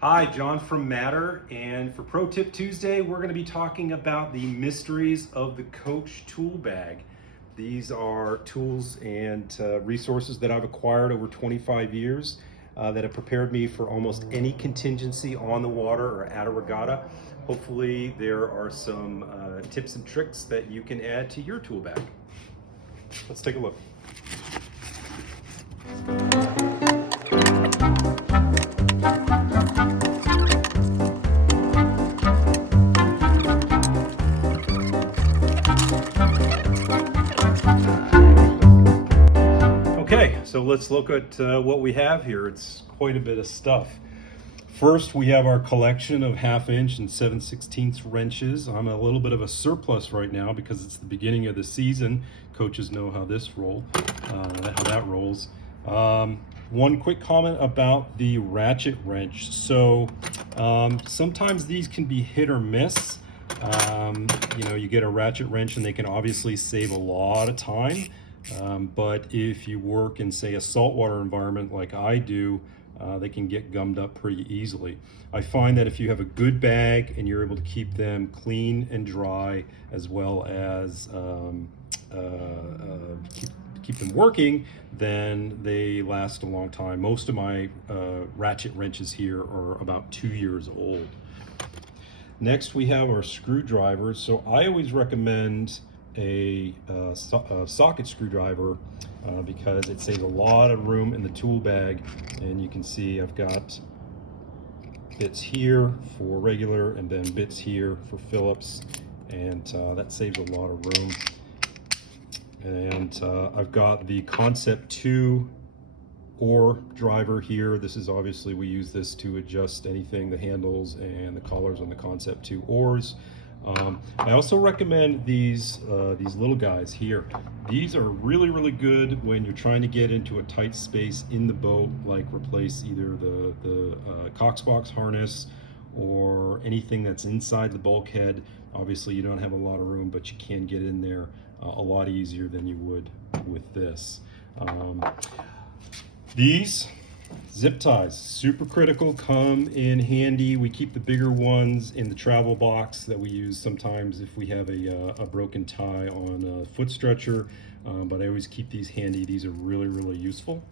Hi, John from Matter, and for Pro Tip Tuesday, we're going to be talking about the mysteries of the Coach Toolbag. These are tools and resources that I've acquired over 25 years that have prepared me for almost any contingency on the water or at a regatta. Hopefully, there are some tips and tricks that you can add to your tool bag. Let's take a look. Okay, so let's look at what we have here. It's quite a bit of stuff. First, we have our collection of 1/2 inch and 7/16 wrenches. I'm a little bit of a surplus right now because it's the beginning of the season. Coaches know how that rolls. One quick comment about the Ratchet Wrench. So sometimes these can be hit or miss. You get a ratchet wrench and they can obviously save a lot of time. But if you work in, say, a saltwater environment like I do, they can get gummed up pretty easily. I find that if you have a good bag and you're able to keep them clean and dry, as well as keep them working, then they last a long time. Most of my ratchet wrenches here are about 2 years old. Next, we have our screwdrivers. So I always recommend a socket screwdriver because it saves a lot of room in the tool bag, and you can see I've got bits here for regular and then bits here for Phillips, and that saves a lot of room. And I've got the Concept 2 oar driver here. This is obviously, we use this to adjust anything, the handles and the collars on the Concept 2 oars. I also recommend these little guys here. These are really good when you're trying to get into a tight space in the boat, like replace either the Cox box harness or anything that's inside the bulkhead. Obviously you don't have a lot of room, but you can get in there a lot easier than you would with this. These zip ties, super critical, come in handy. We keep the bigger ones in the travel box that we use sometimes if we have a broken tie on a foot stretcher, but I always keep these handy. These are really useful.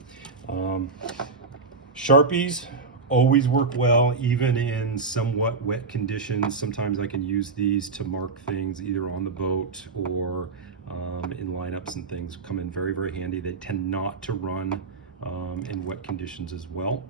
Sharpies always work well, even in somewhat wet conditions. Sometimes I can use these to mark things either on the boat or in lineups and things. Come in very handy. They tend not to run in wet conditions as well.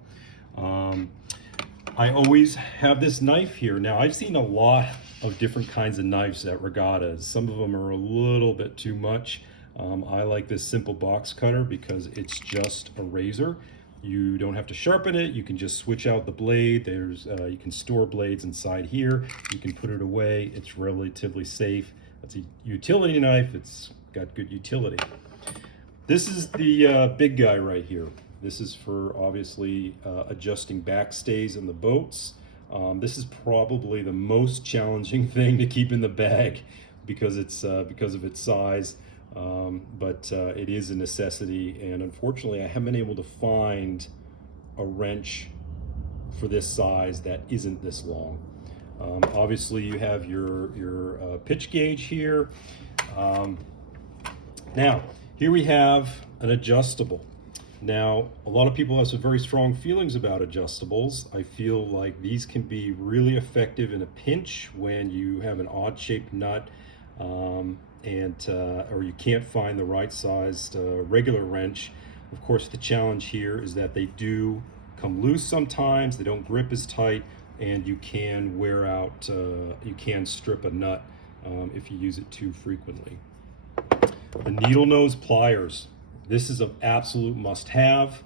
I always have this knife here. Now, I've seen a lot of different kinds of knives at regattas. Some of them are a little bit too much. I like this simple box cutter because it's just a razor. You don't have to sharpen it. You can just switch out the blade. You can store blades inside here. You can put it away. It's relatively safe. It's a utility knife. It's got good utility. This is the big guy right here. This is for obviously adjusting backstays in the boats. This is probably the most challenging thing to keep in the bag because of its size, but it is a necessity. And unfortunately, I haven't been able to find a wrench for this size that isn't this long. Obviously, you have your pitch gauge here. Now, here we have an adjustable. Now, a lot of people have some very strong feelings about adjustables. I feel like these can be really effective in a pinch when you have an odd shaped nut or you can't find the right sized regular wrench. Of course, the challenge here is that they do come loose sometimes, they don't grip as tight, and you can wear out, you can strip a nut if you use it too frequently. The needle nose pliers. This is an absolute must-have.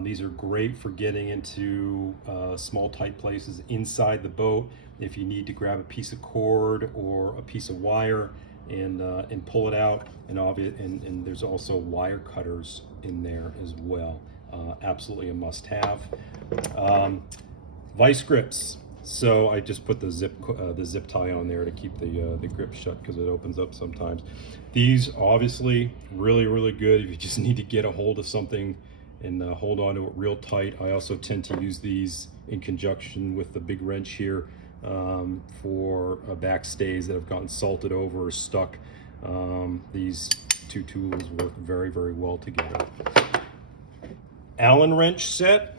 These are great for getting into small tight places inside the boat. If you need to grab a piece of cord or a piece of wire and pull it out, and there's also wire cutters in there as well. Absolutely a must-have. Vice grips. So I just put the zip tie on there to keep the grip shut because it opens up sometimes. These obviously really good if you just need to get a hold of something and hold on to it real tight. I also tend to use these in conjunction with the big wrench here for back stays that have gotten salted over or stuck. These two tools work very, very well together. Allen wrench set,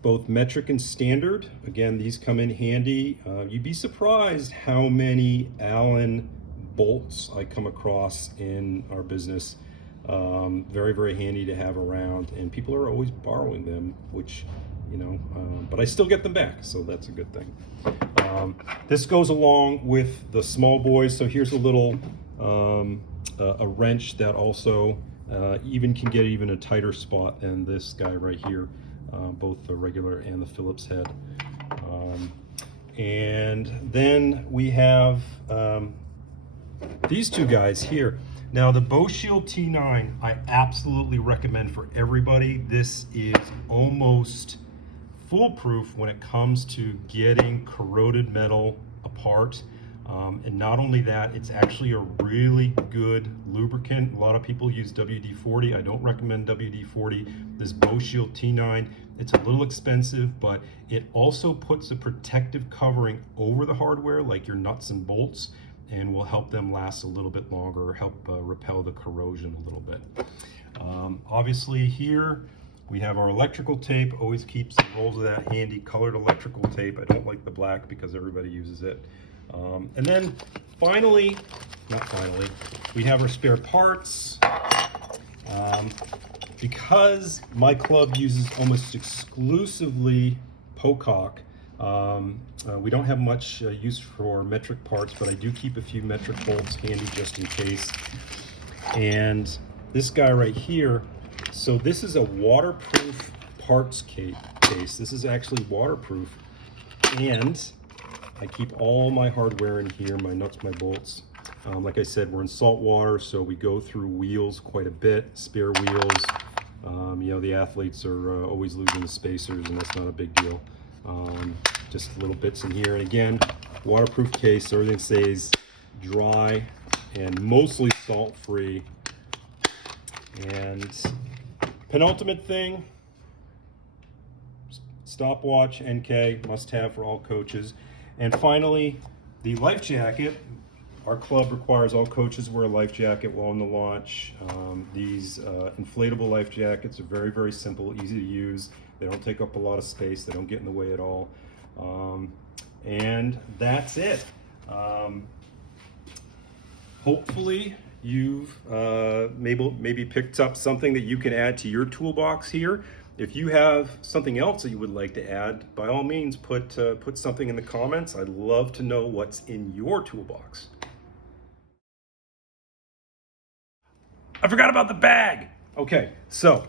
both metric and standard. Again, these come in handy. You'd be surprised how many Allen bolts I come across in our business. Very, very handy to have around, and people are always borrowing them, which, you know, but I still get them back, so that's a good thing. This goes along with the small boys. So here's a little a wrench that also even can get even a tighter spot than this guy right here, both the regular and the Phillips head. And then we have these two guys here. Now the Beau Shield T9 I absolutely recommend for everybody. This is almost foolproof when it comes to getting corroded metal apart. And not only that, it's actually a really good lubricant. A lot of people use WD-40. I don't recommend WD-40. This Beau Shield T9, it's a little expensive, but it also puts a protective covering over the hardware, like your nuts and bolts, and will help them last a little bit longer, help repel the corrosion a little bit. Obviously here we have our electrical tape. Always keep some rolls of that handy, colored electrical tape. I don't like the black because everybody uses it. And then finally, we have our spare parts. Because my club uses almost exclusively Pocock, we don't have much use for metric parts, but I do keep a few metric bolts handy just in case. And this guy right here, so this is a waterproof parts case. This is actually waterproof, and I keep all my hardware in here, my nuts, my bolts. Like I said, we're in salt water, so we go through wheels quite a bit, spare wheels. You know, the athletes are always losing the spacers, and that's not a big deal. Just little bits in here. And again, waterproof case, so everything stays dry and mostly salt-free. And penultimate thing, stopwatch, NK, must have for all coaches. And finally, the life jacket. Our club requires all coaches wear a life jacket while on the launch. These inflatable life jackets are very, very simple, easy to use. They don't take up a lot of space. They don't get in the way at all. And that's it. Hopefully you've maybe picked up something that you can add to your toolbox here. If you have something else that you would like to add, by all means, put something in the comments. I'd love to know what's in your toolbox. I forgot about the bag. Okay, so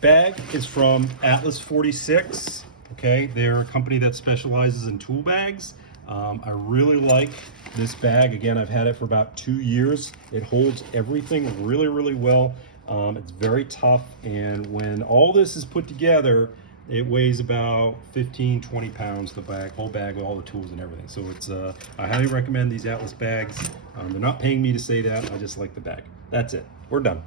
bag is from Atlas 46. Okay, they're a company that specializes in tool bags. I really like this bag. Again, I've had it for about 2 years. It holds everything really, really well. It's very tough, and when all this is put together, it weighs about 15-20 pounds, the bag, whole bag with all the tools and everything. So it's I highly recommend these Atlas bags. They're not paying me to say that. I just like the bag. That's it. We're done.